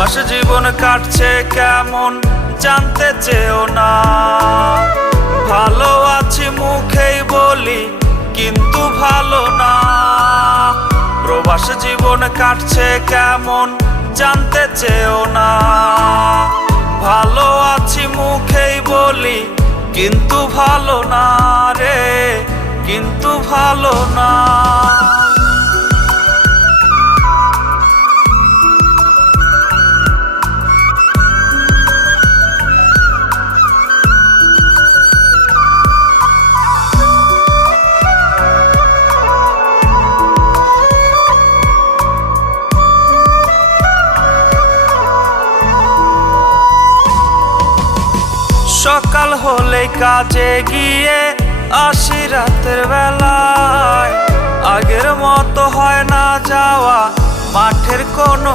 প্রবাস জীবন কাটছে কেমন জানতে চেও না। ভালো আছি মুখেই বলি কিন্তু ভালো না। প্রবাস জীবন কাটছে কেমন জানতে চেও না। ভালো আছি মুখেই বলি কিন্তু ভালো না রে, কিন্তু ভালো না। সকাল হলে কাজে গিয়ে আসি রাতের বেলায়। আগের মতো হয় না যাওয়া মাঠের কোনো